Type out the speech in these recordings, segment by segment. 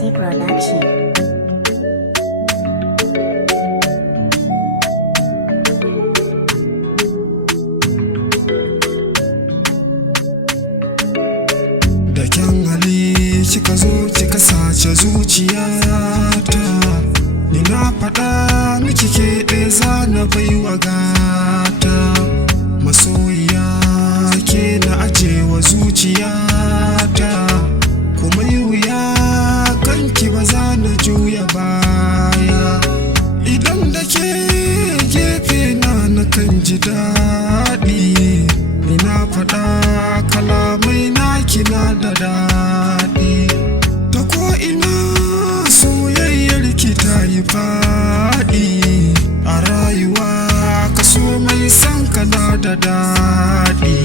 MC Production. Da kyan hali kika zo kika sace zuciyata, ni na faɗa miki ke ɗaya na baiwa gata. Masoyiya ke na ajewa zuciyata, kuma yi wuya kanki ba za na juya baya. Idan da ke gefe na kan ji daɗi, ni na faɗa kalamai na kina da daɗi. Ta ko ina soyayyar ki ta yi faɗi, a rayuwa kaso mai san kana da daɗi.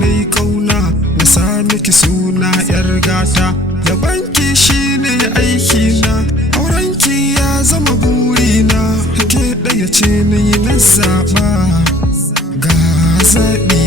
Nai kauna na sami ki suna yar gata, yabanki shine aiki na, aurenki ya zama burina, ke ɗaya ce ni na zaɓa ga zaɓi.